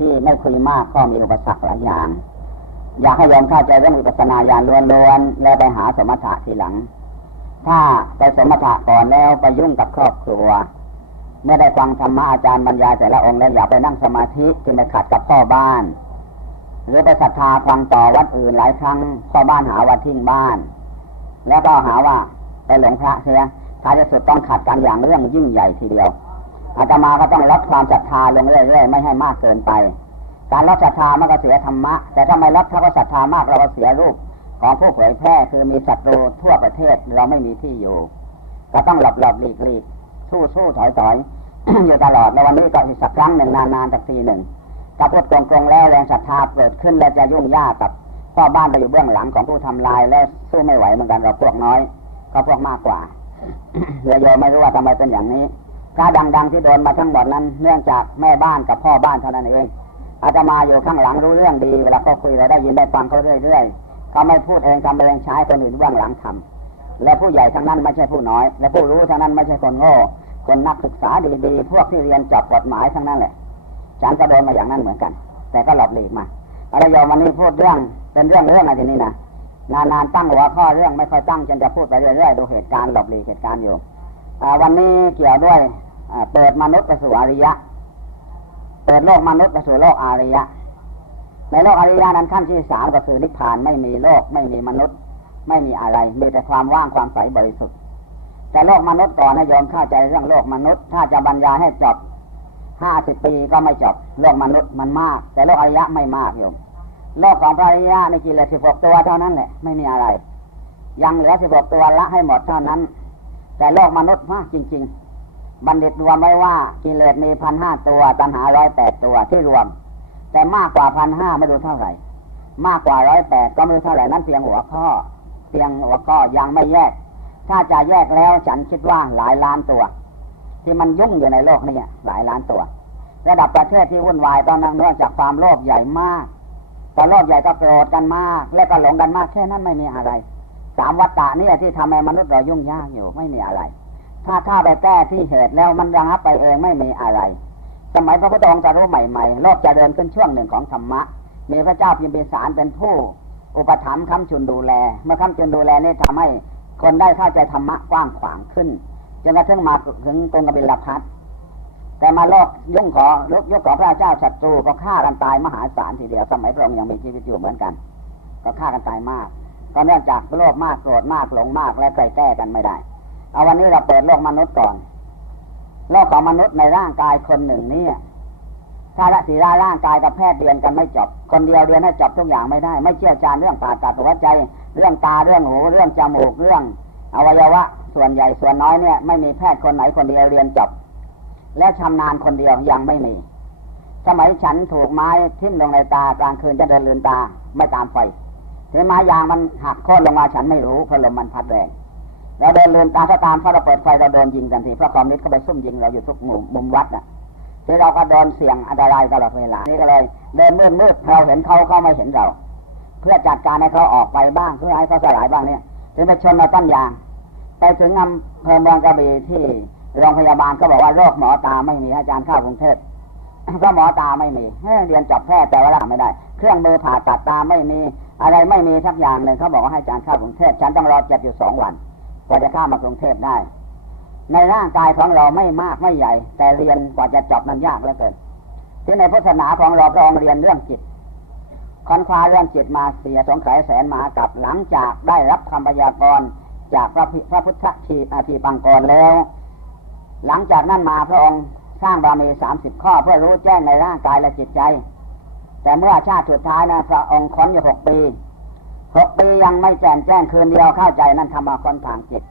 ที่ไม่คุยมากก็มีอุปสรรคหลายอย่างอยากให้โยมเข้าใจเรื่องวิปัสสนาญาณล้วนๆแล้วไปหาสมถะทีหลังถ้าไปสมถะก่อนแล้วไปยุ่งกับครอบครัวเมื่อได้ฟังธรรมะอาจารย์บรรยายแต่ละองค์แล้วอยากไปนั่งสมาธิจึงไปขัดกับพ่อบ้านหรือไปศรัทธาฟังต่อวัดอื่นหลายครั้งพ่อบ้านหาว่าทิ้งบ้านแล้วก็หาว่าไปหลงพระเสียท้ายที่สุดต้องขัดกันอย่างเรื่องยิ่งใหญ่ทีเดียวอาตมาก็ต้องลดความศรัทธาลงเรื่อยๆไม่ให้มากเกินไปการลดศรัทธามันก็เสียธรรมะแต่ถ้าไม่ลดถ้าก็ศรัทธามากเราก็เสียรูปของผู้เผยแพร่คือมีศัตรูทั่วประเทศเราไม่มีที่อยู่ก็ต้องหลบหลีกสู้ถอย อยู่ตลอดในวันนี้ก็อีกสักครั้งหนึ่งนานๆสักทีหนึ่งกับพูดตรงๆแล้วแรงศรัทธาเกิดขึ้นแล้วจะยุ่งยากกับพ่อบ้านไปอยู่เบื้องหลังของผู้ทำลายและสู้ไม่ไหวเหมือนกันเราพวกน้อยก็พวกมากกว่า โยไม่รู้ว่าทำไมเป็นอย่างนี้พระดังๆที่โดนมาทั้งหมดนั้นเนื่องจากแม่บ้านกับพ่อบ้านเท่านั้นเองอาตมาอยู่ข้างหลังรู้เรื่องดีเวลาเขาคุยเราได้ยินได้ฟังเขาเรื่อยๆเขาไม่พูดเองทำเองใช้คนอื่นเบื้องหลังทำและผู้ใหญ่ทั้งนั้นไม่ใช่ผู้น้อยและผู้รู้ทั้งนั้นไม่ใช่คนโง่คนนักศึกษาดีๆพวกที่เรียนจบกฎหมายทั้งนั้นแหละฉันก็โดนมาอย่างนั้นเหมือนกันแต่ก็หลบหลีกมาอะไรโยมวันนี้พูดเรื่องเป็นเรื่องอะไรทีนี้นะนานๆตั้งหัวข้อเรื่องไม่ค่อยตั้งจนจะพูดไปเรื่อยๆดูเหตุการณ์หลบหลีกเหตุการณ์อยู่วันนี้เกี่ยวด้วยเปิดมนุษย์ไปสู่อริยะเปิดโลกมนุษย์ไปสู่โลกอริยะในโลกอริยะนั้นขั้นที่3ก็คือนิพพานไม่มีโลกไม่มีมนุษย์ไม่มีอะไรมีแต่ความว่างความใสบริสุทธิ์แต่โลกมนุษย์ก่อนให้โยมเข้าใจเรื่องโลกมนุษย์ถ้าจะบรรยายให้จบ50 ปีก็ไม่จบโลกมนุษย์มันมากแต่โลกอริยะไม่มากโยมโลกของพระอริยะในกิเลส16ตัวเท่านั้นแหละไม่มีอะไรยังเหลือ16ตัวละให้หมดเท่านั้นแต่โลกมนุษย์มากจริงๆบัณฑิตรวมไว้ว่ากิเลสมี 1,500 ตัวตัณหา108ตัวที่รวมแต่มากกว่า 1,500 ไม่รู้เท่าไหร่มากกว่า108ก็ไม่รู้เท่าไหร่นั่นเพียงหัวข้อยังไม่แยกถ้าจะแยกแล้วฉันคิดว่าหลายล้านตัวที่มันยุ่งอยู่ในโลกนี้หลายล้านตัวระดับประเทศที่วุ่นวายตอนนั้นเนื่องจากความโลภใหญ่มากตอนโลภใหญ่ก็โกรธกันมากและก็หลงกันมากแค่นั้นไม่มีอะไร3วัฏฏะนี่ที่ทำให้มนุษย์เรายุ่งยากอยู่ไม่มีอะไรถ้าไปแก้ที่เหตุแล้วมันระงับไปเองไม่มีอะไรสมัยพระพุทธองค์ตรัสรู้ใหม่ๆโลกจะเดินขึ้นช่วงหนึ่งของธรรมะมีพระเจ้าพิมพิสารเป็นผู้อุปถัมภ์ค้ำจุนดูแลเมื่อค้ำจุนดูแลนี่ทำให้คนได้เข้าใจธรรมะกว้างขวางขึ้นจนกระทั่งมาถึงกรุงกบิลพัสดุแต่มาโลกยุ่งของยุคของพระเจ้าศัตรูก็ฆ่ากันตายมหาศาลทีเดียวสมัยพระองค์ยังมีชีวิตอยู่เหมือนกันก็ฆ่ากันตายมากก็เนื่องจากโลภมากโกรธมากหลงมากและใครแก้กันไม่ได้เอาวันนี้เราเปิดโลกมนุษย์ก่อนโลกของมนุษย์ในร่างกายคนหนึ่งนี่ถ้าละศีลาร่างกายกับแพทย์เรียนกันไม่จบคนเดียวเรียนให้จบทุกอย่างไม่ได้ไม่เชี่ยวชาญเรื่องผ่าตัดหัวใจเรื่องตาเรื่องหูเรื่องจมูกเรื่องอวัยวะส่วนใหญ่ส่วนน้อยเนี่ยไม่มีแพทย์คนไหนคนเดียวเรียนจบและชำนาญคนเดียวยังไม่มีสมัยฉันถูกไม้ทิ่มลงในตากลางคืนจะเดินลืมตาไม่ตามไฟถึงไม้ยางมันหักโค่นลงมาฉันไม่รู้เพราะลมมันพัดแรงแล้วเดินลืมตาถ้าตามเพราะเราเปิดไฟเราโดนยิงทันทีเพราะคอมมิวนิสต์เขาไปซุ่มยิงเราอยู่ทุกมุมวัดน่ะที่เราก็โดนเสี่ยงอันตรายตลอดเวลานี่ก็เลยเดินมืดเราเห็นเขาไม่เห็นเราเพื่อจัดการให้เขาออกไปบ้างเพื่อให้เขาสลายบ้างเนี่ยถึงไปชนมาต้นยางไปถึงอำเภอเมืองกระบี่ที่โรงพยาบาลก็บอกว่าโรคหมอตาไม่มีอาจารย์เข้ากรุงเทพก็หมอตาไม่มีเรียนจบแพทย์แต่ว่ารักษาไม่ได้เครื่องมือผ่าตัดตาไม่มีอะไรไม่มีสักอย่างเลยเขาบอกว่าให้อาจารย์เข้ากรุงเทพฉันต้องรอเจ็บอยู่2 วันกว่าจะข้ามมากรุงเทพได้ในร่างกายของเราไม่มากไม่ใหญ่แต่เรียนกว่าจะจบมันยากเหลือเกินที่ในพุทธศาสนาของเราพระองค์เรียนเรื่องจิตค้นคว้าเรื่องจิตมาเสียสงสัยแสนมหากัปหลังจากได้รับคำพยากรณ์จากพระพุทธทีปังกรแล้วหลังจากนั้นมาพระองค์สร้างบารมี30 ข้อเพื่อรู้แจ้งในร่างกายและจิตใจแต่เมื่อชาติสุดท้ายนะพระองค์ค้นอยู่6 ปียังไม่แจ้งคืนเดียวเข้าใจนั่นทำมาค้นทางจิต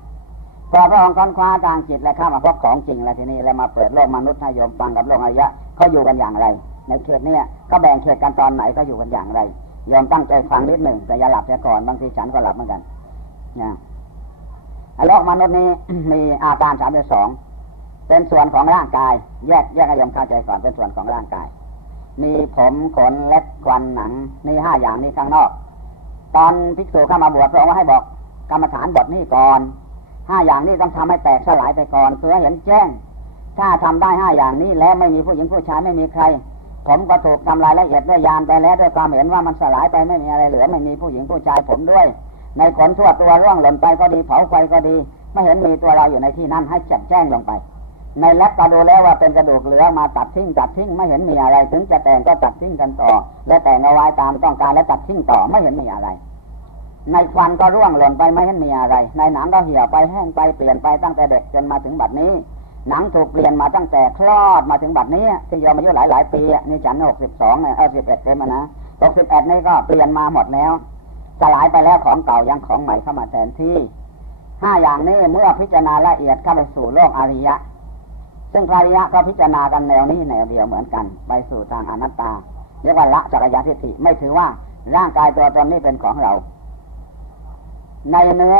พอพระองค์ค้นคว้าทางจิตและเข้ามาพบของจริงแล้วทีนี้เลยมาเปิดโลกมนุษย์ให้โยมฟังกับโลกอริยะเขาอยู่กันอย่างไรในเขตนี้ก็แบ่งเขตกันตอนไหนก็อยู่กันอย่างไรโยมตั้งใจฟังนิดหนึ่งแต่อย่าหลับเสียก่อนบางทีฉันก็หลับเหมือนกันนะโลกมนุษย์นี้ มีอาการ32เป็นส่วนของร่างกายแยกให้โยมเข้าใจก่อนเป็นส่วนของร่างกายมีผมขนเล็บควันหนังนี่5 อย่างนี้ข้างนอกตอนภิกษุเข้ามาบวชพระองค์ให้บอกกรรมฐานบทนี้ก่อน5 อย่างนี้ต้องทำให้แตกสลายไปก่อนเพื่อเห็นแจ้งถ้าทำได้5 อย่างนี้แล้วไม่มีผู้หญิงผู้ชายไม่มีใคร ผมก็ถูกทำลายละเอียดด้วยญาณไปแล้วด้วยความเห็นว่ามันสลายไปไม่มีอะไรเหลือไม่มีผู้หญิงผู้ชายผมด้วยในขนทั่วตัวร่วงหล่นไปก็ดีเผาไฟก็ดีไม่เห็นมีตัวเราอยู่ในที่นั้นให้แจ่มแจ้งลงไปในแลบก็ดูแล้วว่าเป็นกระดูกเหลือมาตัดทิ้งไม่เห็นมีอะไรถึงจะแต่งก็ตัดทิ้งกันต่อและแต่งเอาไว้ตามต้องการและตัดทิ้งต่อไม่เห็นมีอะไรในควันก็ร่วงหล่นไปไม่เห็นมีอะไรในหนังก็เหี่ยวไปแห้งไปเปลี่ยนไปตั้งแต่เด็กจนมาถึงบัดนี้หนังถูกเปลี่ยนมาตั้งแต่คลอดมาถึงบัดนี้ที่ยอมอายุหลายปีนี่ฉัน62เนี่ย11เต็มนะ61นี่ก็เปลี่ยนมาหมดแล้วสลายไปแล้วของเก่ายังของใหม่เข้ามาแทนที่5อย่างนี้เมื่อพิจารณาละเอียดเข้าไปสู่โลกอริยะซึ่งอริยะก็พิจารณากันแนวนี้แนวเดียวเหมือนกันไปสู่ทางอนัตตาเรียกว่าละจักรยานทิฏฐิไม่ถือว่าร่างกายตัวตนนี้เป็นของเราในเนื้อ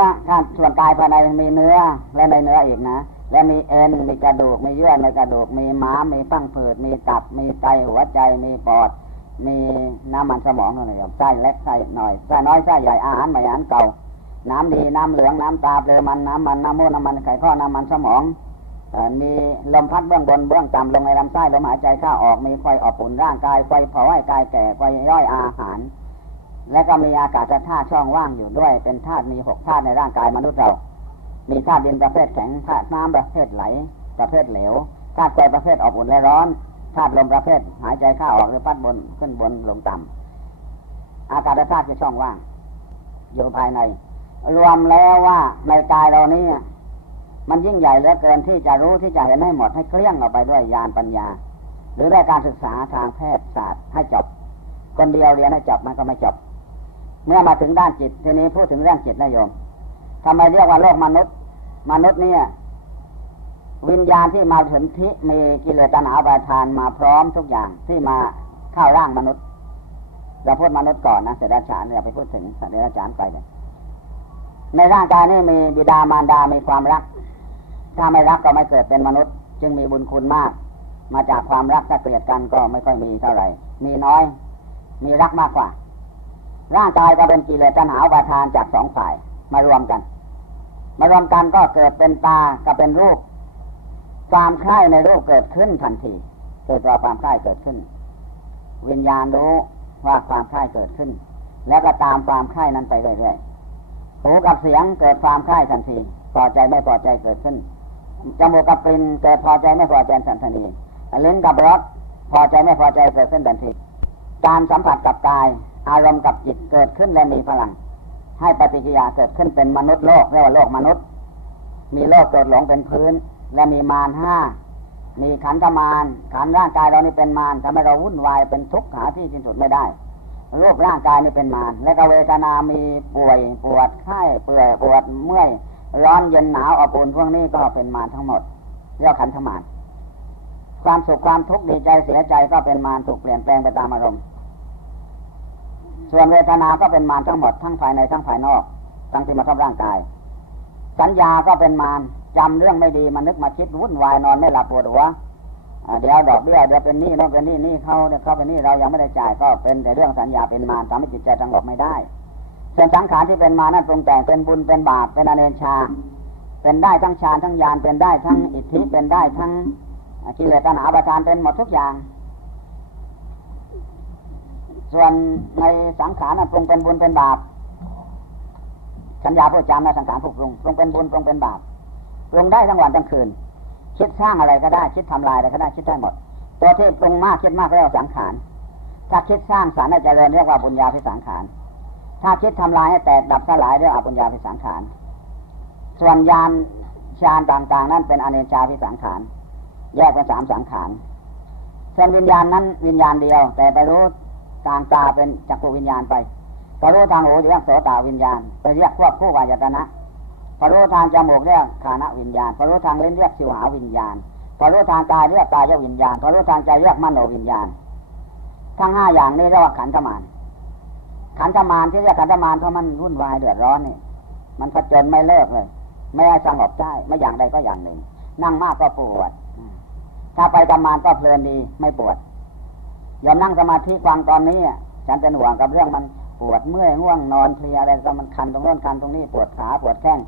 ส่วนกายภายในมีเนื้อและในเนื้ออีกนะและมีเอ็นมีกระดูกมีเยื่อในกระดูกมีม้ามมีฟั่งผืดมีตับมีไตหัวใจมีปอดมีน้ำมันสมองอะไรอย่างไส้เล็กไส้น้อยไส้น้อยไส้ใหญ่อาหารใหม่อาหารเก่าน้ำดีน้ำเหลืองน้ำตาเปลือมันน้ำมันน้ำมูดน้ำมันไข่ข้อน้ำมันสมองมีลมพัดเบื้องบนเบื้องต่ำลงในลำไส้ลมหายใจเข้าออกมีไฟอบอุ่นร่างกายไฟเผาให้กายแก่ไฟย่อยอาหารและก็มีอากาศธาตุช่องว่างอยู่ด้วยเป็นธาตุมี6ธาตุในร่างกายมนุษย์เรามีธาตุดินประเภทแข็งธาตุน้ำประเภทไหลประเภทเหลวธาตุไฟประเภทอบอุ่นและร้อนธาตุลมประเภทหายใจเข้าออกหรือพัดบนขึ้นบนลงต่ำอากาศธาตุคือช่องว่างอยู่ภายในรวมแล้วว่าในกายเรานี้มันยิ่งใหญ่เหลือเกินที่จะรู้ที่จะเห็นให้หมดให้เคลี้ยงออกไปด้วยญาณปัญญาหรือได้การศึกษาทางแพทยศาสตร์ให้จบคนเดียวเรียนให้จบมันก็ไม่จบเมื่อมาถึงด้านจิตทีนี้พูดถึงเรื่องจิตนะโยมทำไมเรียกว่าโลกมนุษย์เนี่ยวิญญาณที่มาถึงที่มีกิเลสตัณหาอุปาทานมาพร้อมทุกอย่างที่มาเข้าร่างมนุษย์เราพูดมนุษย์ก่อนนะเสด็จฉานเนี่ยไปพูดถึงเสด็จฉานไปเลยในร่างกายนี่มีบิดามารดามีความรักถ้าไม่รักก็ไม่เกิดเป็นมนุษย์จึงมีบุญคุณมากมาจากความรักถ้าเกลียดกันก็ไม่ค่อยมีเท่าไหร่มีน้อยมีรักมากกว่าร่างกายก็เป็นกิเลสตัณหาอุปาทานจาก2ฝ่ายมารวมกันก็เกิดเป็นตาก็เป็นรูปความใคร่ในรูปเกิดขึ้นทันทีเกิดความใคร่เกิดขึ้นวิญญาณรู้ว่าความใคร่เกิดขึ้นแล้วก็ตามความใคร่นั้นไปเรื่อยๆหูกับเสียงเกิดความใคร่ทันทีพอใจไม่พอใจเกิดขึ้นจมูกกับกลิ่นเกิดพอใจไม่พอใจทันทีลิ้นกับรสพอใจไม่พอใจเกิดขึ้นทันทีการสัมผัสกับกายอารมณ์กับจิตเกิดขึ้นและมีพลังให้ปฏิกิริยาเกิดขึ้นเป็นมนุษย์โลกเรียกว่าโลกมนุษย์มีโลกเกิดหลงเป็นพื้นและมีมาร5มีขันธมารขันร่างกายเรานี่เป็นมารทำให้เราวุ่นวายเป็นทุกข์หาที่สิ้นสุดไม่ได้รูปร่างกายนี่เป็นมารและก็เวทนามีป่วยปวดไข้เปื่อยปวดเมื่อยร้อนเย็นหนาวอบอุ่นพวกนี้ก็เป็นมารทั้งหมดเรียกขันธมารความสุขความทุกข์ดีใจเสียใจก็เป็นมารถูกเปลี่ยนแปลงไปตามอารมณ์ส่วนเวทนาก็เป็นมารทั้งหมดทั้งภายในทั้งภายนอกทั้งที่มาทับร่างกายสัญญาก็เป็นมารจำเรื่องไม่ดีมานึกมาคิดวุ่นวายนอนไม่หลับปวดหัวเดี๋ยวดอกเบี้ยเดี๋ยวเป็นหนี้โน่นเป็นหนี้นี่เขาเป็นหนี้เรายังไม่ได้จ่ายก็เป็นแต่เรื่องสัญญาเป็นมารทำให้จิตใจสงบไม่ได้ส่วนสังขารที่เป็นมารนั้นปรุงแต่งเป็นบุญเป็นบาปเป็นอเนชชาเป็นได้ทั้งฌานทั้งญาณเป็นได้ทั้งอิทธิเป็นได้ทั้งกิเลสตัณหาอุปาทานเป็นหมดทุกอย่างส่วนในสังขารนั้นปรุงเป็นบุญเป็นบาปสัญญาผู้จำในสังขารผู้ปรุงเป็นบุญปรุงเป็นบาปปรุงได้ทั้งวันทั้งคืนคิดสร้างอะไรก็ได้คิดทำลายอะไรก็ได้คิดได้หมดตัวที่ปรุงมากคิดมากเรียกว่าสังขารถ้าคิดสร้างสรรค์ให้เจริญเรียกว่าบุญญาภิสังขารถ้าคิดทำลายให้แตกดับสลายเรียกว่าบุญญาภิสังขารส่วนญาณฌานต่างๆนั้นเป็นอเนชชาภิสังขารแยกเป็น3สังขารส่วนวิญญาณนั้นวิญญาณเดียวแต่ไปรู้ทางตาเป็นจักขุวิญญาณไปพอรู้ทางหูเรียกโสตวิญญาณไปเรียกพวกผู้วายตนะพอรู้ทางจมูกเรียกฆานวิญญาณพอรู้ทางลิ้นเรียกชิวหาวิญญาณพอรู้ทางกายเรียกกายวิญญาณพอรู้ทางใจเรียกมโนวิญญาณทั้ง5อย่างนี้เรียกว่าขันธมารที่เรียกขันธมารเพราะมันวุ่นวายเดือดร้อนนี่มันผจญไม่เลิกเลยไม่ให้สงบได้ไม่อย่างใดก็อย่างหนึ่งนั่งมากก็ปวดถ้าไปทำมารก็เพลินดีไม่ปวดยอมนั่งสมาธิฟังตอนนี้ฉันเป็นห่วงกับเรื่องมันปวดเมื่อยง่วงนอนเพลียอะไรก็มันคันตรงโน้นคันตรงนี้ปวดขาปวดแข้ง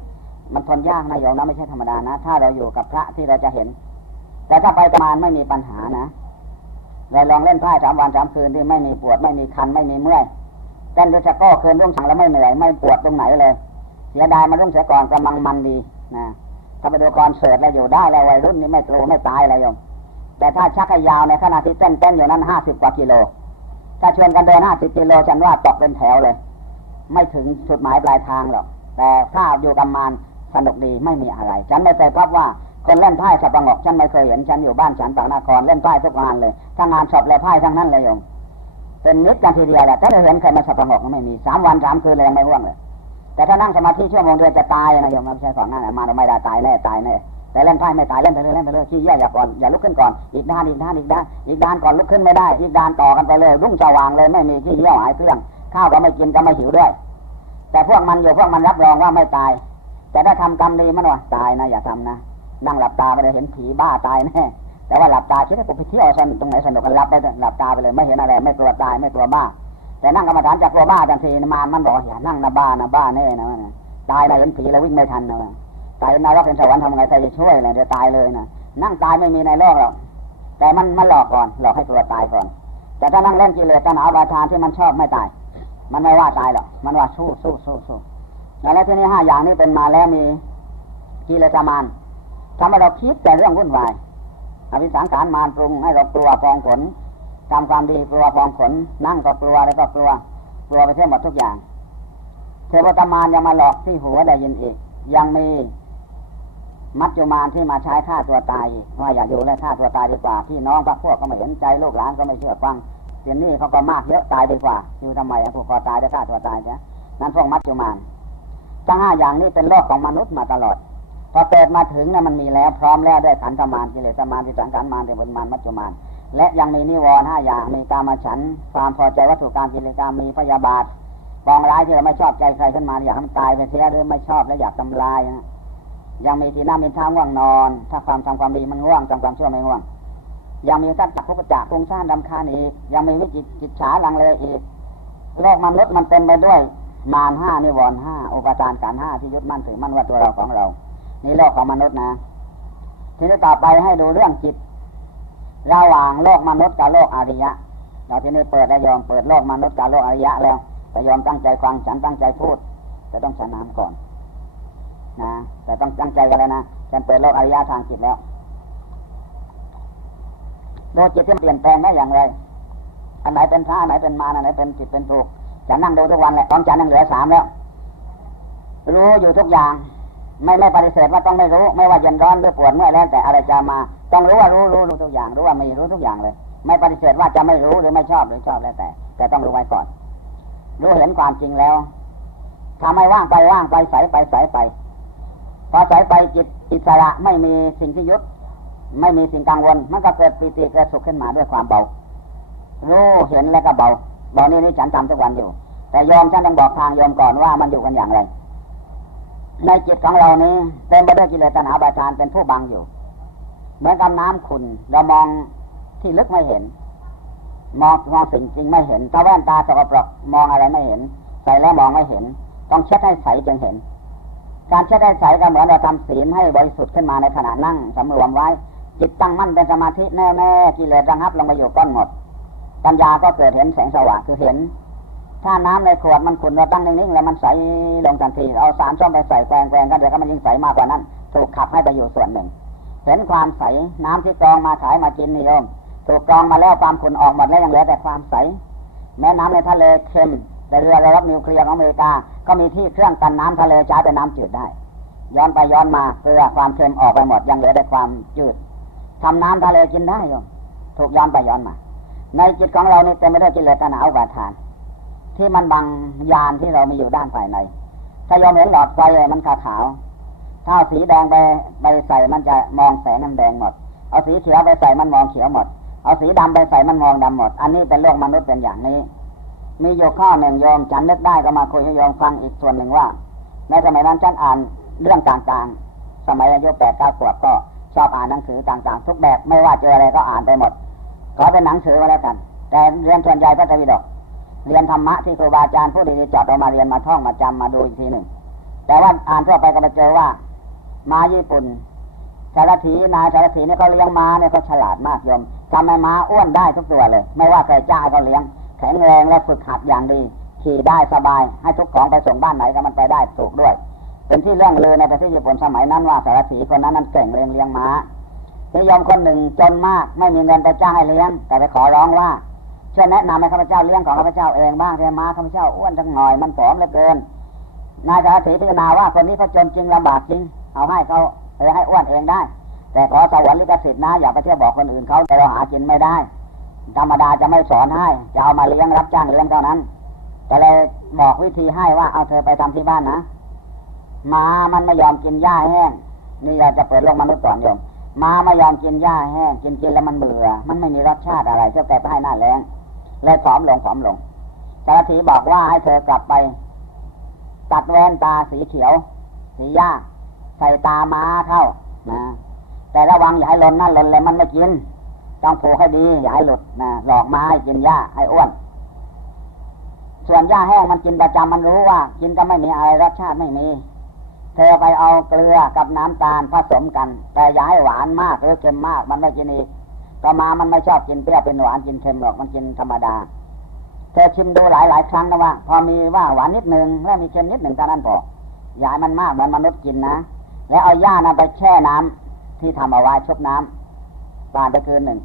มันทนยากนะโยมนะไม่ใช่ธรรมดานะถ้าเราอยู่กับพระที่เราจะเห็นแต่ถ้าไปประมาณไม่มีปัญหานะ เราลองเล่นไพ่3 วัน 3 คืนที่ไม่มีปวดไม่มีคันไม่มีเมื่อยเต้นด้วยชักโก้คืนรุ่งสั่งแล้วไม่เหนื่อยไม่ปวดตรงไหนเลยเสียดายมันรุ่งเสียก่อนกำลังมันดีนะถ้าไปดูคอนเสิร์ตแล้วอยู่ได้แล้ววัยรุ่นนี้ไม่กลัวไม่ตายอะไรโยมแต่ถ้าชักให้ยาวในขณะที่เต้นอยู่นั้น50 กว่ากิโลถ้าชวนกันเดิน50 กิโลฉันว่าตกเป็นแถวเลยไม่ถึงจุดหมายปลายทางหรอกแต่ถ้าอยู่กับมันสนุกดีไม่มีอะไรฉันไม่เคยพบว่าคนเล่นไพ่สับประงกฉันไม่เคยเห็นฉันอยู่บ้านฉันปากนครเล่นไพ่ทุกงานเลยถ้างานสอบเลยไพ่ทั้งนั้นเลยโยมเป็นนิดกันทีเดียวแหละแต่เราเห็นใครมาสับประงกไม่มี3 วัน 3 คืนเลยยังไม่ว่างเลยแต่ถ้านั่งสมาธิชั่วโมงเดียวจะตายนะโยมไม่ใช่ฝั่งนั้นมาเราไม่ได้ตายแน่แต่เล่นไพ่ไม่ตายเล่นไปเลยขี้เยี่ยอย่าลุกขึ้นก่อนอีกด้านก่อนลุกขึ้นไม่ได้อีกด้านต่อกันไปเลยรุ่งสว่างเลยไม่มีขี้เยี่ยวหายเครื่องข้าวก็ไม่กินก็ไม่หิวด้วยแต่พวกมันรับรองว่าไม่ตายแต่ถ้าทำกรรมดีมันว่าตายนะอย่าทำนะนั่งหลับตาไปเลยเห็นผีบ้าตายแน่แต่ว่าหลับตาคิดว่าผมไปเที่ยวสนุกตรงไหนสนุกกันหลับตาไปเลยไม่เห็นอะไรไม่กลัวตายไม่กลัวบ้าแต่นั่งกรรมฐานจะกลัวบ้าทันทีมันบอกอย่านั่งนะบ้าแน่นะตายนะเห็นผีแล้ววิ่งไม่ทันนะตายนรกเป็นสวรรค์ทำไงใครจะช่วยเลยจะตายเลยนะนั่งตายไม่มีในโลกหรอกแต่มันหลอกก่อนหลอกให้ตัวตายก่อนแต่ถ้านั่งเล่นกิเลสตัณหาอุปาทานที่มันชอบไม่ตายมันไม่ว่าตายหรอกมันว่าสู้แล้วที่นี้5 อย่างนี้เป็นมาแล้วมีกิเลสมารทำให้เราคิดแต่เรื่องวุ่นวายอภิสังขารมารปรุงให้เรากลัวกองผลทำความดีกลัวกองผลนั่งก็กลัวแล้วก็กลัวไปเสียหมดทุกอย่างเทวตามารยังมาหลอกที่หัวได้ยินอีกยังมีมัจจุมารที่มาใช้ฆ่าตัวตายว่าอย่าอยู่และฆ่าตัวตายดีกว่าพี่น้องพวกพวกก็ไม่เห็นใจลูกหลานก็ไม่เชื่อฟังเดี๋ยวนี้เขาก็มากเยอะตายดีกว่าอยู่ทำไมพวกคอตายจะฆ่าตัวตายใช่นั้นพวกมัจจุมารทั้ง5 อย่างนี้เป็นโลกของมนุษย์มาตลอดพอเกิดมาถึงเนี่ยมันมีแล้วพร้อมแล้วด้วยขันธมารกิเลสมารที่สังขารมารเทวมารมัจจุมารและยังมีนิวรณ์5 อย่างมีกามฉันท์ความพอใจวัตถุกรรมกิเลสกรรมมีพยาบาทปองร้ายที่เราไม่ชอบใจใครขึ้นมาอยากให้มันตายไปเสียหรือไม่ชอบและอยากทำลายนะยังมีทีน้ำมีท้าง่วงนอนถ้าความทำความดีมันง่วงทำความชั่วไม่ง่วงยังมีสัจจะภุปจักปุงซ่านรำคาญอีกยังมีวิจิตฉาลังเลอีกโลกมนุษย์มันเต็มไปด้วยมาร5นิวรณ์5อุปาทานขันธ์5ที่ยึดมั่นถือมั่นว่าตัวเราของเรานี่โลกของมนุษย์นะทีนี้ต่อไปให้ดูเรื่องจิตระหว่างโลกมนุษย์กับโลกอริยะเราที่นี่เปิดได้ยอมเปิดโลกมนุษย์กับโลกอริยะแล้วแต่ยอมตั้งใจฟังฉันตั้งใจพูดแต่ต้องฉันน้ำก่อนนะแต่ต้องตั้งใจกันแล้วนะฉันเปิดโลกอริยะทางจิตแล้วดูจิตที่เปลี่ยนแปลงได้อย่างไรอันไหนเป็นพระอันไหนเป็นมารอันไหนเป็นจิตเป็นถูกฉันนั่งดูทุกวันแหละของฉันยังเหลือ3แล้วรู้อยู่ทุกอย่างไม่ปฏิเสธว่าต้องไม่รู้ไม่ว่าเย็นร้อนหรือปวดเมื่อยแล้วแต่อะไรจะมาต้องรู้ว่ารู้ทุกอย่างรู้ว่ามีรู้ทุกอย่างเลยไม่ปฏิเสธว่าจะไม่รู้หรือไม่ชอบหรือชอบแล้วแต่ต้องรู้ไว้ก่อนรู้เห็นความจริงแล้วทำให้ว่างไปใสไปพอใสไปจิตอิสระไม่มีสิ่งที่ยึดไม่มีสิ่งกังวลมันก็เกิดปีติเกิดสุขขึ้นมาด้วยความเบารู้เห็นแล้วก็เบานี่ฉันทำทุกวันอยู่แต่ยอมฉันต้องบอกทางยอมก่อนว่ามันอยู่กันอย่างไรในจิตของเรานี้เต็มไปด้วยกิเลสตัณหาอุปาทานเป็นผู้บังอยู่เหมือนกับน้ำขุ่นเรามองที่ลึกไม่เห็นมองสิ่งจริงไม่เห็นถ้าแว่นตาสกปรกมองอะไรไม่เห็นใส่แล้วมองไม่เห็นต้องเช็ดให้ใสจึงเห็นการเช็ดให้ใสก็เหมือนเราทำศีลให้บริสุทธิ์ขึ้นมาในขณะนั่งสำรวมไว้จิตตั้งมั่นเป็นสมาธิแน่ๆกิเลสระงับลงไปอยู่ก้นหมดปัญญาก็เกิดเห็นแสงสว่างคือเห็นถ้าน้ำในขวดมันขุ่นเราตั้งนิ่งๆแล้วมันใสลงทันทีเอาสารส้มไปใส่แกงกันเดี๋ยวก็มันยิ่งใสมากกว่านั้นถูกขับให้ไปอยู่ส่วนหนึ่งเห็นความใสน้ำที่กรองมาขายมากินนิยมถูกกรองมาแล้วความขุ่นออกหมดแล้วยังเหลือแต่ความใสแม้น้ำในทะเลเค็มแต่เรือรบนิวเคลียร์ของอเมริกาก็มีที่เครื่องกันน้ำทะเลใช้เป็นน้ำจืดได้ย้อนไปย้อนมาเกลือความเค็มออกไปหมดยังเหลือแต่ความจืดทำน้ำทะเลกินได้โยมถูกย้อนไปย้อนมาในจิตของเรานี่เต็มไปด้วยกิเลสตัณหาอุปาทานที่มันบังญาณที่เรามีอยู่ด้านภายในถ้ายอมเห็นหลอดไฟมันขาวถ้าสีแดงไปใส่มันจะมองแสงน้ำแดงหมดเอาสีเขียวไปใส่มันมองเขียวหมดเอาสีดำไปใส่มันมองดำหมดอันนี้เป็นโลกมนุษย์เป็นอย่างนี้มีอยู่ข้อหนึ่งโยมฉันนึกได้ก็มาคุยให้โยมฟังอีกส่วนหนึ่งว่าในสมัยนั้นฉันอ่านเรื่องต่างๆสมัยอายุ8-9 ขวบก็ชอบอ่านหนังสือต่างๆทุกแบบไม่ว่าเจออะไรก็อ่านไปหมดขอเป็นหนังสือก็แล้วกันแต่เรียนส่วนใหญ่พระไตรปิฎกเรียนธรรมะที่ครูบาอาจารย์ผู้ดีๆจอดออกมาเรียนมาท่องมาจำมาดูอีกทีหนึ่งแต่ว่าอ่านทั่วไปก็ไปเจอว่ามาญี่ปุ่นนายสารถีเนี่ยเขาเลี้ยงม้าเนี่ยเขาฉลาดมากโยม ทำให้ม้าอ้วนได้ทุกตัวเลยไม่ว่าใครจ้างเขาเลี้ยงแข็งแรงและฝึกหัดอย่างดีขี่ได้สบายให้ทุกของไปส่งบ้านไหนก็มันไปได้ถูกด้วยเป็นที่เรื่องลือในประเทศญี่ปุ่นสมัยนั้นว่าสารถีคนนั้นเก่งเลี้ยงม้านิยมคนหนึ่งจนมากไม่มีเงินไปจ้างให้เลี้ยงแต่ไปขอร้องว่าช่วยแนะนำให้ข้าพเจ้าเลี้ยงของข้าพเจ้าเองบ้างเลี้ยงม้าข้าพเจ้าอ้วนจังหน่อยมันผอมเหลือเกินนายสารถีพิจารณาว่าคนนี้เขาจนจริงลำบากจริงเอาให้เขาให้อ้วนเองได้แต่ขอสวรรค์ลิขสิทธิ์นะอย่าไปเที่ยวบอกคนอื่นเขาแต่เราหากินไม่ได้ธรรมดาจะไม่สอนให้จะเอามาเลี้ยงรับจ้างเลี้ยงเท่านั้นแต่เลยบอกวิธีให้ว่าเอาเธอไปทำที่บ้านนะม้ามันไม่ยอมกินหญ้าแห้งนี่เราจะเปิดโลกมนุษย์ก่อนโยมม้าไม่ยอมกินหญ้าแห้งกินแล้วมันเบื่อมันไม่มีรสชาติอะไรเจ้าแกไปให้หน้าแรงเลยผอมลงสารถีบอกว่าให้เธอกลับไปตัดแว่นตาสีเขียวสีหญ้าใส่ตาม้าเข้านะแต่ระวังอย่าให้หล่นนั่นหล่นเลยมันไม่กินต้องผูกให้ดีอย่าให้หลุดนะหลอกม้าให้กินหญ้าให้อ้วนส่วนหญ้าแห้งมันกินประจำมันรู้ว่ากินก็ไม่มีอะไรรสชาติไม่มีเธอไปเอาเกลือกับน้ำตาลผสมกันแต่อย่าให้หวานมากหรือเค็มมากมันไม่กินอีกต่อมามันไม่ชอบกินเปรี้ยวเป็นหวานกินเค็มหรอกมันกินธรรมดาเธอชิมดูหลายครั้งนะว่าพอมีว่าหวานนิดหนึ่งแล้วมีเค็มนิดหนึ่งเท่านั้นพออย่าให้มันมากเหมือนมนุษย์กินนะแล้วเอาหญ้านั้นไปแช่น้ำที่ทำเอาไว้ชุบน้ำผ่านไปคืนหนึ่ง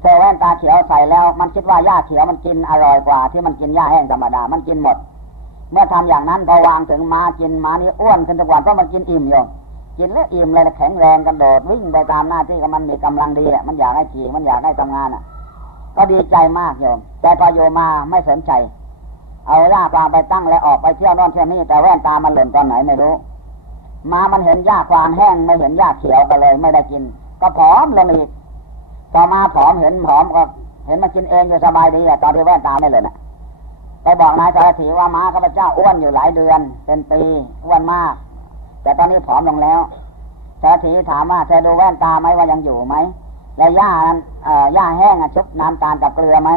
เธอแว่นตาเขียวใส่แล้วมันคิดว่าหญ้าเขียวมันกินอร่อยกว่าที่มันกินหญ้าแห้งธรรมดามันกินหมดเมื่อทำอย่างนั้นพอวางถึงม้ากินม้านี้อ้วนขึ้นทุกวันเพราะมันกินอิ่มอยู่กินแล้วอิ่มเลยแข็งแรงกระโดดวิ่งไปตามหน้าที่ก็มันมีกำลังดีมันอยากให้ขี่มันอยากให้ทำงานก็ดีใจมากโยมแต่พอโยมมาไม่สนใจเอาหญ้ากวางไปตั้งแล้วออกไปเที่ยวโน่นเที่ยวนี่แต่แว่นตามันหล่นตอนไหนไม่รู้ม้ามันเห็นหญ้ากวางแห้งไม่เห็นหญ้าเขียวก็เลยไม่ได้กินก็ผอมลงอีกต่อมาผอมเห็นผอมก็เห็นมันกินเองอยู่สบายดีตอนที่แว่นตาไม่หล่นไปบอกนายสารถีว่าม้าข้าพเจ้าอ้วนอยู่หลายเดือนเป็นปีอ้วนมากแต่ตอนนี้ผอมลงแล้วสารถีถามว่าเธอดูแว่นตาไหมว่ายังอยู่ไหมแล้วหญ้านั้นหญ้าแห้งชุบน้ำตาลกับเกลือไหม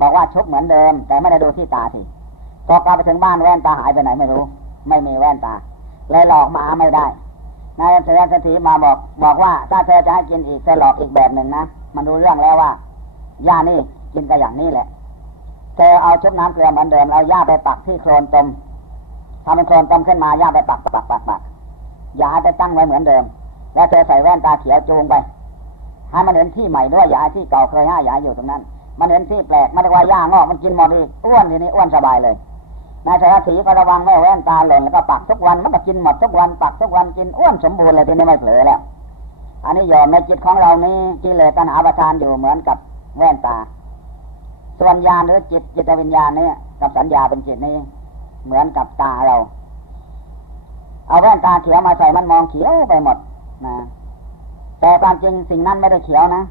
บอกว่าชุบเหมือนเดิมแต่ไม่ได้ดูที่ตาสิพอกลับไปถึงบ้านแว่นตาหายไปไหนไม่รู้ไม่มีแว่นตาเลยหลอกม้าไม่ได้นายสารถีมาบอกว่าถ้าเธอจะให้กินอีกเธอหลอกอีกแบบหนึ่งนะมันรู้เรื่องแล้วว่าหญ้านี่กินกันอย่างนี้แหละเธอเอาชุบน้ำเกลือเหมือนเดิมแล้วหญ้าไปปักที่โคลนตมทำเป็นโคลนตมขึ้นมาหญ้าไปปักอย่าให้ไปตั้งไว้เหมือนเดิมแล้วเธอใส่แว่นตาเขียวจูงไปให้มันเห็นที่ใหม่ด้วยอย่าให้ที่เก่าเคยให้อย่าอยู่ตรงนั้นมันเห็นที่แปลกมันเรียกว่าหญ้างอกมันกินหมดอีกอ้วนทีนี้อ้วนสบายเลยนายสารถีก็ระวังไม่แว่นตาหล่นแล้วก็ปักทุกวันมันก็กินหมดทุกวันปักทุกวันกินอ้วนสมบูรณ์เลยทีนี้ไม่เผลอแล้วอันนี้ยอมในจิตของเรานี้กิเลสตัณหาประทานอยู่เหมือนกับแว่นตาส่วนญาณหรือจิตวิญญาณนี่กับสัญญาเป็นจิตนี่เหมือนกับตาเราเอาแว่นตาเขียวมาใส่มันมองเขียวไปหมดนะแต่ความจริงสิ่งนั้นไม่ได้เขียวนะ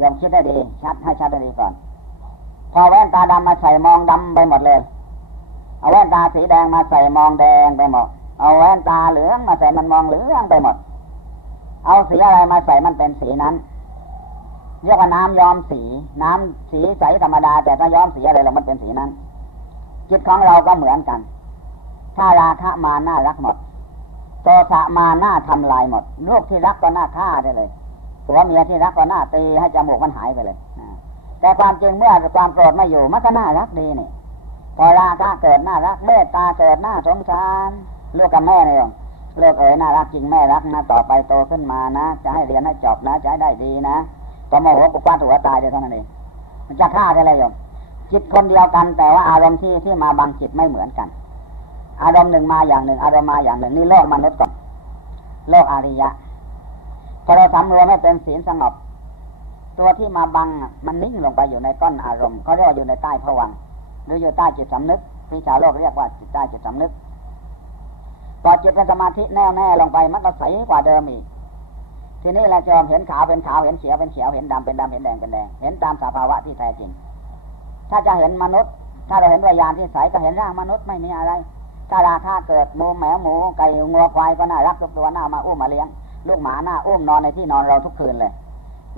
ยอมคิดได้ดีชัดให้ชัดได้ดีก่อนพอแว่นตาดำมาใส่มองดำไปหมดเลยเอาแว่นตาสีแดงมาใส่มองแดงไปหมดเอาแว่นตาเหลืองมาใส่มันมองเหลืองไปหมดเอาสีอะไรมาใส่มันเป็นสีนั้นเรียกว่าน้ำย้อมสีน้ำสีใสธรรมดาแต่ถ้าย้อมสีอะไรแล้วมันเป็นสีนั้นจิตของเราก็เหมือนกันถ้าราคะมาน่ารักหมดโทสะมาน่าทำลายหมดลูกที่รักก็น่าฆ่าได้เลยผัวเมียที่รักก็น่าตีให้จมูกมันหายไปเลยแต่ความจริงเมื่อความโกรธไม่อยู่มันก็น่ารักดีนี่พอราคะเกิดน่ารักเมตตาเกิดน่าสงสารลูกกับแม่เนี่ยเลือกน่ารักจริงแม่รักนะต่อไปโตขึ้นมานะจะให้เรียนให้จบนะจะให้ได้ดีนะต่อมาหัวกุ๊กหัวตายเดี๋ยวเท่านั้นเองมันจะฆ่าได้เลยโยมจิตคนเดียวกันแต่ว่าอารมณ์ที่มาบังจิตไม่เหมือนกันอารมณ์หนึ่งมาอย่างหนึ่งอารมณ์มาอย่างหนึ่งนี่โลกมนุษย์ก่อนโลกอริยะพอเราสำรวมไม่เป็นศีลสงบตัวที่มาบังมันนิ่งลงไปอยู่ในก้อนอารมณ์เขาเรียกว่าอยู่ในใต้ภวังค์หรืออยู่ใต้จิตสำนึกที่ชาวโลกเรียกว่าจิตใต้จิตสำนึกพอจิตเป็นสมาธิแน่วแน่ลงไปมันก็ใสกว่าเดิมอีกทีนี้เราจะเห็นขาวเป็นขาวเห็นเขียวเป็นเขียวเห็นดำเป็นดำเห็นแดงเป็นแดงเห็นตามสภาวะที่แท้จริงถ้าจะเห็นมนุษย์ถ้าเราเห็นวิญญาณที่ใสก็เห็นร่างมนุษย์ไม่มีอะไรถ้าราคาเกิดหมูแมวหมูไก่งัวควายก็น่ารักทุกตัวน่ามาอุ้มมาเลี้ยงลูกหมาน่าอุ้มนอนในที่นอนเราทุกคืนเลย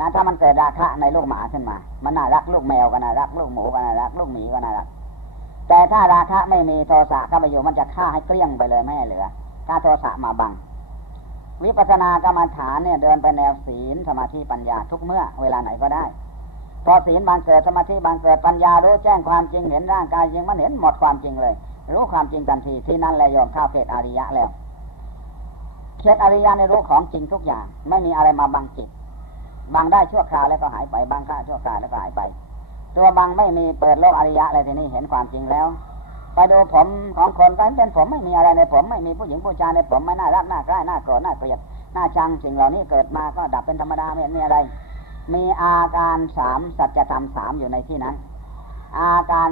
นะถ้ามันเกิดราคะในลูกหมาขึ้นมามันน่ารักลูกแมวก็น่ารักลูกหมูก็น่ารักลูกหมีก็น่ารักแต่ถ้าราคะไม่มีโทสะเข้าไปอยู่มันจะฆ่าให้เกลี้ยงไปเลยไม่ให้เหลือถ้าโทสะมาบัง วิปัสสนากรรมฐานเนี่ยเดินไปแนวศีลสมาธิปัญญาทุกเมื่อเวลาไหนก็ได้พอศีลบางเกิดสมาธิบางเกิดปัญญารู้แจ้งความจริงเห็นร่างกายจริงมันเห็นหมดความจริงเลยรู้ความจริงทันทีที่นั่นแหละยอมเข้าเขตอริยะแล้วเขตอริยะในรู้ของจริงทุกอย่างไม่มีอะไรมาบังจิตบังได้ชั่วคราวแล้วก็หายไปบังค่าชั่วคราวแล้วก็หายไปตัวบังไม่มีเปิดโลกอริยะเลยทีนี้เห็นความจริงแล้วไปดูผมของคนก็เป็นผมไม่มีอะไรในผมไม่มีผู้หญิงผู้ชายในผมไม่น่ารักน่าใกล้น่าโกรธน่าเกลียดน่าชังสิ่งเหล่านี้เกิดมาก็ดับเป็นธรรมดาไม่มีอะไรมีอาการ3สัจธรรม3อยู่ในที่นั้นอาการ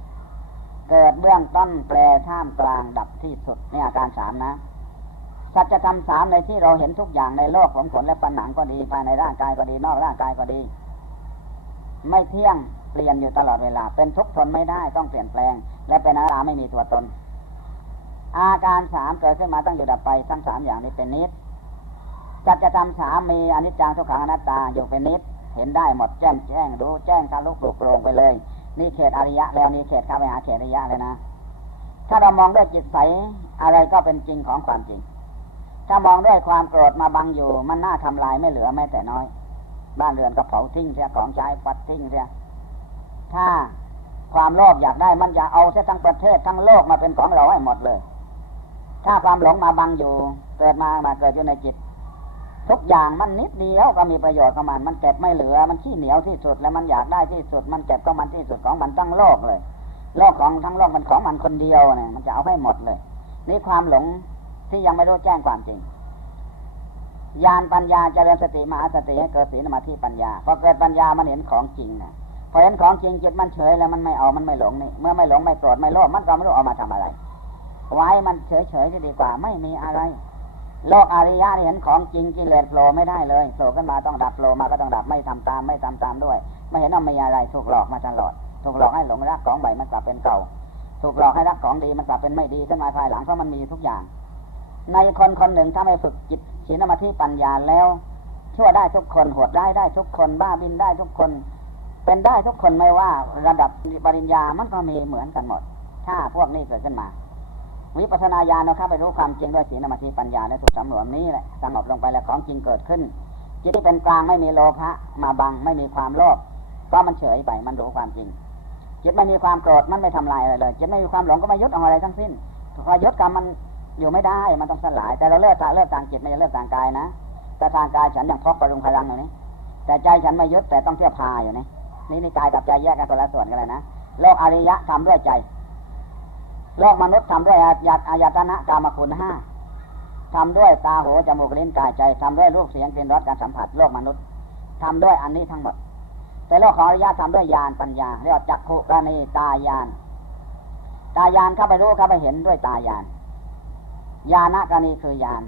3เกิดเบื้องต้นแปรท่ามกลางดับที่สุดนี่อาการ3นะสัจธรรม3ในที่เราเห็นทุกอย่างในโลกของขนและปัญหนังก็ดีภายในร่างกายก็ดีนอกร่างกายก็ดีไม่เที่ยงเปลี่ยนอยู่ตลอดเวลาเป็นทุกข์ทนไม่ได้ต้องเปลี่ยนแปลงและเป็นอนัตตาไม่มีตัวตนอาการ3เกิดขึ้นมาตั้งอยู่ดับไปทั้ง3อย่างนี้เป็นนิจสัจธรรม3มีอนิจจังทุกขังอนัตตาอยู่เป็นนิจเห็นได้หมดแจ้งรู้แจ้งทะลุปลุกโปร่งไปเลยนี่เขตอริยะแล้วนี่เขตเข้าไปหาเขตอริยะเลยนะถ้าเรามองด้วยจิตใสอะไรก็เป็นจริงของความจริงถ้ามองด้วยความโกรธมาบังอยู่มันน่าทำลายไม่เหลือแม้แต่น้อยบ้านเรือนก็เผาทิ้งเสียของใช้ปัดทิ้งเสียถ้าความโลภอยากได้มันอยากเอาเสียทั้งประเทศทั้งโลกมาเป็นของเราให้หมดเลยถ้าความหลงมาบังอยู่เกิดมาเกิดอยู่ในจิตทุกอย่างมันนิดเดียวก็มีประโยชน์ของมันเก็บไม่เหลือมันขี้เหนียวที่สุดแล้วมันอยากได้ที่สุดมันเก็บก็มันที่สุดของมันทั้งโลกเลยโลกของทั้งโลกมันของมันคนเดียวเนี่ยมันจะเอาให้หมดเลยนี่ความหลงที่ยังไม่รู้แจ้งความจริงญาณปัญญาเจริญสติมหาสติให้เกิดศีลสมาธิปัญญาพอเกิดปัญญามันเห็นของจริงนะพอเห็นของจริงจิตมันเฉยแล้วมันไม่เอามันไม่หลงนี่เมื่อไม่หลงไม่โกรธไม่โลภมันก็ไม่รู้เอามาทำอะไรไว้มันเฉยๆจะดีกว่าไม่มีอะไรโลกอริยะเห็นของจริงกิเลสโผล่ไม่ได้เลยโผล่ขึ้นมาต้องดับโผล่มาก็ต้องดับไม่ทำตามด้วยไม่เห็นว่ามีอะไรถูกหลอกมาตลอดถูกหลอกให้หลงรักของใหม่มันกลับเป็นเก่าถูกหลอกให้รักของดีมันกลับเป็นไม่ดีขึ้นมาภายหลังเพราะมันมีทุกอย่างในคนหนึ่งถ้าไม่ฝึกจิตศีลสมาธิปัญญาแล้วชั่วได้ทุกคนโหดได้ทุกคนบ้าบินได้ทุกคนเป็นได้ทุกคนไม่ว่าระดับปริญญามันก็มีเหมือนกันหมดถ้าพวกนี้เกิดขึ้นมาวิปัสสนาญาณเราเข้าไปรู้ความจริงด้วยศีลสมาธิปัญญาในถูกสำรวมนี้แหละสงบลงไปแล้วของจริงเกิดขึ้นจิตที่เป็นกลางไม่มีโลภะมาบังไม่มีความโลภก็มันเฉยไปมันรู้ความจริงจิตไม่มีความโกรธมันไม่ทำลายอะไรเลยจิตไม่มีความหลงก็ไม่ยึดเอาอะไรทั้งสิ้นพอยึดกรรมมันอยู่ไม่ได้มันต้องสลายแต่เราเลิกทางจิตไม่เลิกทางกายนะแต่ทางกายฉันยังพกประรุงพลังอยู่นี่แต่ใจฉันไม่ยึดแต่ต้องเที่ยวพาอยู่นี่กายกับใจแยกกันคนละส่วนกันเลยนะโลกอริยะทำด้วยใจโลกมนุษย์ทำด้วยอายตนะกามคุณ5ทำด้วยตาหูจมูกลิ้นกายใจทำด้วยรูปเสียงกลิ่นรสการสัมผัสโลกมนุษย์ทำด้วยอันนี้ทั้งหมดแต่โลกของอริยะทำด้วยญาณปัญญาเรียกว่าจักขุกรณีตาญาณเข้าไปรู้เข้าไปเห็นด้วยตาญาณญาณกรณีคือญาณ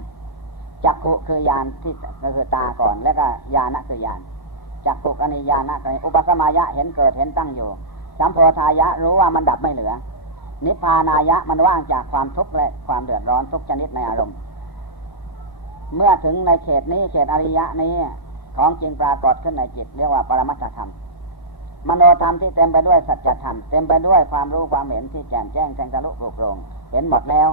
จักขุคือญาณที่ก็คือตาก่อนแล้วก็ญาณคือญาณจักขุกรณีญาณกรณีอุปสมายะเห็นเกิดเห็นตั้งอยู่สัมโพธายะรู้ว่ามันดับไม่เหลือนิพพานายะมันว่างจากความทุกข์และความเดือดร้อนทุกชนิดในอารมณ์เมื่อถึงในเขตนี้เขตอริยะนี้ของจริงปรากฏขึ้นในจิตเรียกว่าปรมัตถธรรมมโนธรรมที่เต็มไปด้วยสัจธรรมเต็มไปด้วยความรู้ความเห็นที่แจ่มแจ้งแทงทะลุปลุกโปร่งเห็นหมดแล้ว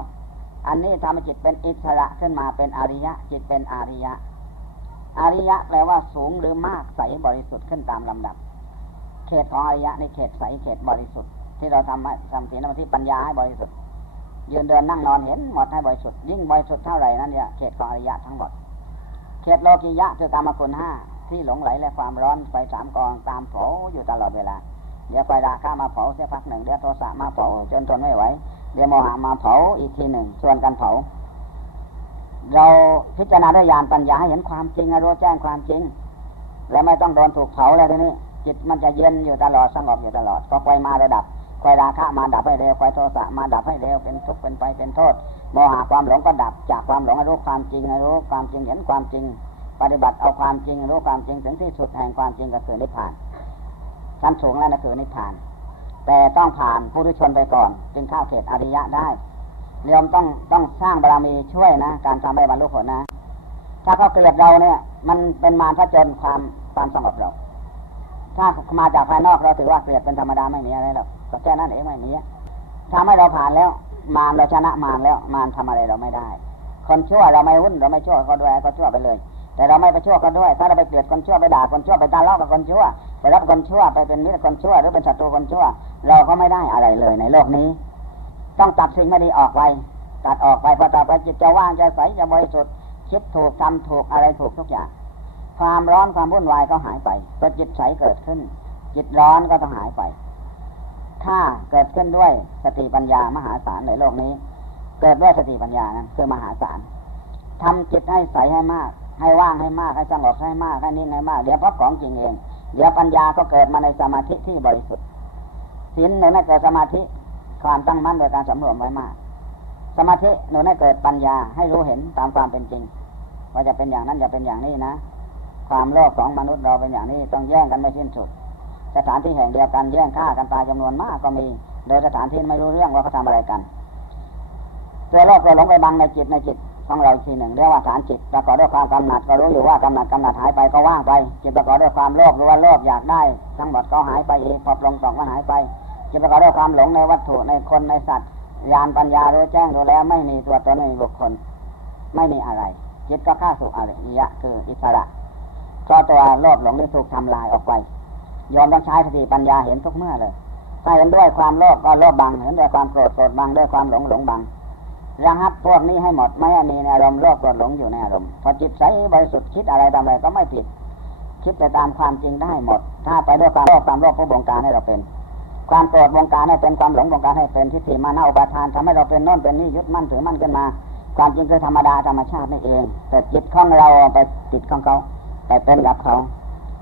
อันนี้ทำให้จิตเป็นอิสระขึ้นมาเป็นอริยะจิตเป็นอริยะแปลว่าสูงหรือมากใสบริสุทธิ์ขึ้นตามลำดับเขตของอริยะในเขตใสเขตบริสุทธิ์ที่เราทำศีลสมาธิปัญญาให้บริสุทธิ์ยืนเดินนั่งนอนเห็นหมดให้บริสุทธิ์ยิ่งบริสุทธิ์เท่าไหร่นั่นเนี่ยเขตของอริยะทั้งหมดเขตโลกิยะคือกามคุณ5ที่หลงไหลและความร้อนไฟ3กองตามเผาอยู่ตลอดเวลาเดี๋ยวไฟราคะมาเผาเสียพักหนึ่งเดี๋ยวโทสะมาเผาจนทนไม่ไหวเดี๋ยวโมหะมาเผาอีกทีหนึ่งส่วนกันเผาเราพิจารณาด้วยญาณปัญญาให้เห็นความจริงรู้แจ้งความจริงและไม่ต้องโดนถูกเผาแล้วทีนี้จิตมันจะเย็นอยู่ตลอดสงบอยู่ตลอดก็ไฟมาระดับไฟราคะมาดับให้เร็วไฟโทสะมาดับให้เร็วเป็นทุกข์เป็นไฟเป็นโทษโมหะความหลงก็ดับจากความหลงให้รู้ความจริงรู้ความจริงเห็นความจริงปฏิบัติเอาความจริงรู้ความจริงถึงที่สุดแห่งความจริงก็คือนิพพานชั้นสูงแล้วนะคือนิพพานแต่ต้องผ่านผู้ทุชนไปก่อนจึงเข้าเขตอริยะได้โยมต้องสร้างบารมีช่วยนะการทำให้บรรลุผลนะถ้าเขาเกลียดเราเนี่ยมันเป็นมารผจญความสงบเราถ้ามาจากภายนอกเราถือว่าเกลียดเป็นธรรมดาไม่มีอะไรหรอกก็แค่นั้นเองไม่มีทำให้เราผ่านแล้วมารเราชนะมารแล้วมารทำอะไรเราไม่ได้ค คนชั่วเราไม่วุ่นเราไม่ชั่วเขาด้วยก็ชั่วไปเลยแต่เราไม่ไปชั่วกันด้วยถ้าเราไปเกลียดคนชั่วไปด่าคนชั่วไปตาล้อกับคนชั่วไปรับคนชั่วไปเป็นมิตรคนชั่วหรือเป็นศัตรูคนชั่วเราก็ไม่ได้อะไรเลยในโลกนี้ต้องตัดสิ่งไม่ดีออกไปตัดออกไปพอต่อไปจิตจะว่างจะใสจะบริสุทธิ์คิดถูกทำถูกอะไรถูกทุกอย่างความร้อนความวุ่นวายก็หายไปก็จิตใสเกิดขึ้นจิตร้อนก็ต้องหายไปถ้าเกิดขึ้นด้วยสติปัญญามหาศาลในโลกนี้เกิดด้วยสติปัญญานั้นคือมหาศาลทำจิตให้ใสให้มากให้ว่างให้มากให้สงบให้มากให้นิ่งให้มากเดี๋ยวพบของจริงเองเดี๋ยวปัญญาก็เกิดมาในสมาธิที่บริสุทธิ์ศีลหนูให้เกิดสมาธิความตั้งมั่นโดยการสำรวมไว้มากสมาธิหนูให้เกิดปัญญาให้รู้เห็นตามความเป็นจริงว่าจะเป็นอย่างนั้นจะเป็นอย่างนี้นะความโลภของมนุษย์เราเป็นอย่างนี้ต้องแย่งกันไม่สิ้นสุดสถานที่แห่งเดียวกันแย่งฆ่ากันตายจำนวนมากก็มีโดยสถานที่ไม่รู้เรื่องว่าเขาทำอะไรกันตัวโลภตัวหลงไปบังในจิตของเราทีหนึ่งเรียกว่าฐานจิตประกอบด้วยความกำหนัดก็รู้อยู่ว่ากำหนัดหายไปก็ว่างไปจิตประกอบด้วยความโลภรู้ว่าโลภอยากได้ทั้งหมดก็หายไปอีกพอปลงปล่องก็หายไปจิตประกอบด้วยความหลงในวัตถุในคนในสัตว์ญาณปัญญารู้แจ้งรู้แล้วไม่มีตัวตนไม่มีบุคคลไม่มีอะไรจิตก็เข้าสู่อริยะคืออิสระเพราะตัวโลภหลงได้ถูกทำลายออกไปยอมต้องใช้สติปัญญาเห็นทุกเมื่อเลยถ้าเห็นด้วยความโลภก็โลภบังเห็นด้วยความโกรธบังด้วยความหลงบังระงับพวกนี้ให้หมดไม่มีในอารมณ์โลภโกรธหลงอยู่ในอารมณ์พอจิตใสบริสุทธิ์คิดอะไรทำอะไรก็ไม่ผิดคิดไปตามความจริงได้หมดถ้าไปด้วยความโลภผู้บงการให้เราเป็นความโกรธบงการให้เป็นความหลงบงการให้เป็นทิฏฐิมานะอุปาทานทำให้เราเป็นโน่นเป็นนี่ยึดมั่นถือมั่นขึ้นมาความจริงคือธรรมดาธรรมชาตินี่เองแต่จิตของเราไปติดของเขาไปเป็นกับเขา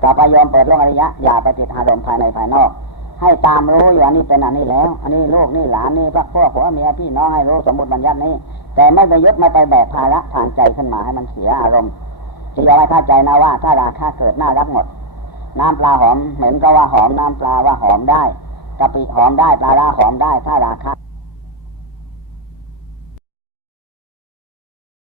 ต่อไปยอมเปิดโลกอริยะอย่าไปติดอารมณ์ภายในภายนอกให้ตามรู้อยู่อันนี้เป็นอันนี้แล้วอันนี้ลูกนี่หลานนี่พวกผัวเมียพี่น้องให้รู้สมมุติบัญญัตินี้แต่ไม่ไปยึดไม่ไปแบกภาระทางใจขึ้นมาให้มันเสียอารมณ์ที่เราให้เข้าใจนะว่าถ้าราคะเกิดน่ารักหมดน้ำปลาหอมเหม็นก็ว่าหอมน้ำปลาว่าหอมได้กะปิหอมได้ปลาร้าหอมได้ถ้าราคะ